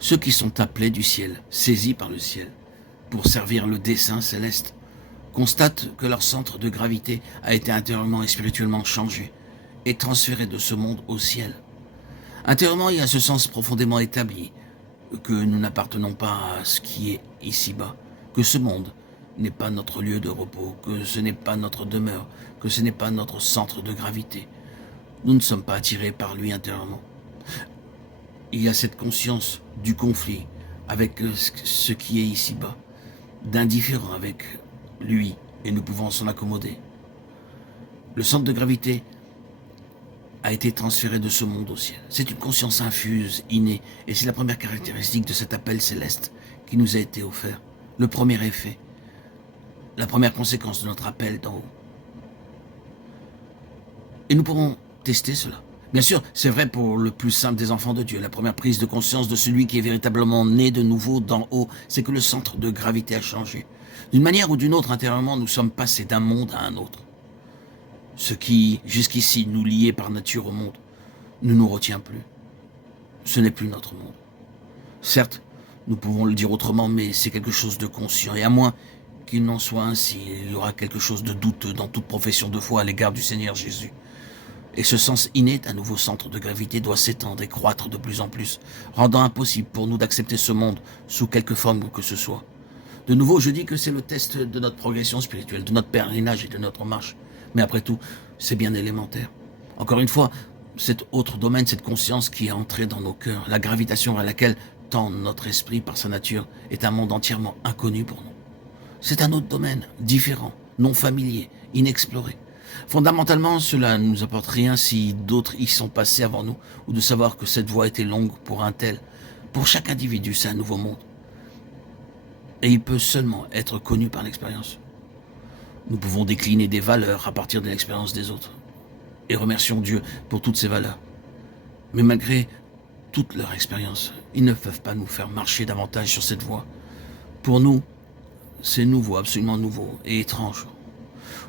Ceux qui sont appelés du ciel, saisis par le ciel, pour servir le dessein céleste, constatent que leur centre de gravité a été intérieurement et spirituellement changé et transféré de ce monde au ciel. Intérieurement et à ce sens profondément établi que nous n'appartenons pas à ce qui est ici-bas, que ce monde n'est pas notre lieu de repos, que ce n'est pas notre demeure, que ce n'est pas notre centre de gravité. Nous ne sommes pas attirés par lui intérieurement. Il y a cette conscience du conflit avec ce qui est ici-bas, d'indifférent avec lui, et nous pouvons s'en accommoder. Le centre de gravité a été transféré de ce monde au ciel. C'est une conscience infuse, innée, et c'est la première caractéristique de cet appel céleste qui nous a été offert. Le premier effet, la première conséquence de notre appel d'en haut. Et nous pourrons tester cela. Bien sûr, c'est vrai pour le plus simple des enfants de Dieu. La première prise de conscience de celui qui est véritablement né de nouveau d'en haut, c'est que le centre de gravité a changé. D'une manière ou d'une autre, intérieurement, nous sommes passés d'un monde à un autre. Ce qui, jusqu'ici, nous liait par nature au monde, ne nous retient plus. Ce n'est plus notre monde. Certes, nous pouvons le dire autrement, mais c'est quelque chose de conscient. Et à moins qu'il n'en soit ainsi, il y aura quelque chose de douteux dans toute profession de foi à l'égard du Seigneur Jésus. Et ce sens inné d'un nouveau centre de gravité doit s'étendre et croître de plus en plus, rendant impossible pour nous d'accepter ce monde sous quelque forme que ce soit. De nouveau, je dis que c'est le test de notre progression spirituelle, de notre pèlerinage et de notre marche. Mais après tout, c'est bien élémentaire. Encore une fois, cet autre domaine, cette conscience qui est entrée dans nos cœurs, la gravitation à laquelle tend notre esprit par sa nature, est un monde entièrement inconnu pour nous. C'est un autre domaine, différent, non familier, inexploré. Fondamentalement, cela ne nous apporte rien si d'autres y sont passés avant nous, ou de savoir que cette voie était longue pour un tel. Pour chaque individu, c'est un nouveau monde. Et il peut seulement être connu par l'expérience. Nous pouvons décliner des valeurs à partir de l'expérience des autres. Et remercions Dieu pour toutes ces valeurs. Mais malgré toute leur expérience, ils ne peuvent pas nous faire marcher davantage sur cette voie. Pour nous, c'est nouveau, absolument nouveau et étrange.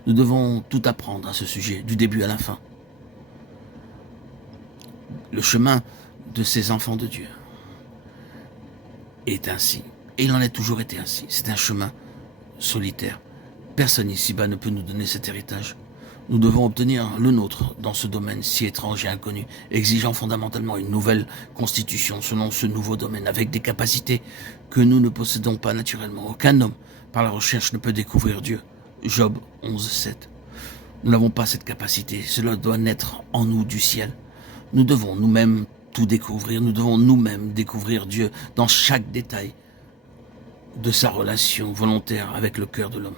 Nous devons tout apprendre à ce sujet, du début à la fin. Le chemin de ces enfants de Dieu est ainsi. Et il en a toujours été ainsi. C'est un chemin solitaire. Personne ici-bas ne peut nous donner cet héritage. Nous devons obtenir le nôtre dans ce domaine si étrange et inconnu, exigeant fondamentalement une nouvelle constitution selon ce nouveau domaine, avec des capacités que nous ne possédons pas naturellement. Aucun homme, par la recherche, ne peut découvrir Dieu. Job 11:7. Nous n'avons pas cette capacité. Cela doit naître en nous du ciel. Nous devons nous-mêmes tout découvrir. Nous devons nous-mêmes découvrir Dieu dans chaque détail de sa relation volontaire avec le cœur de l'homme.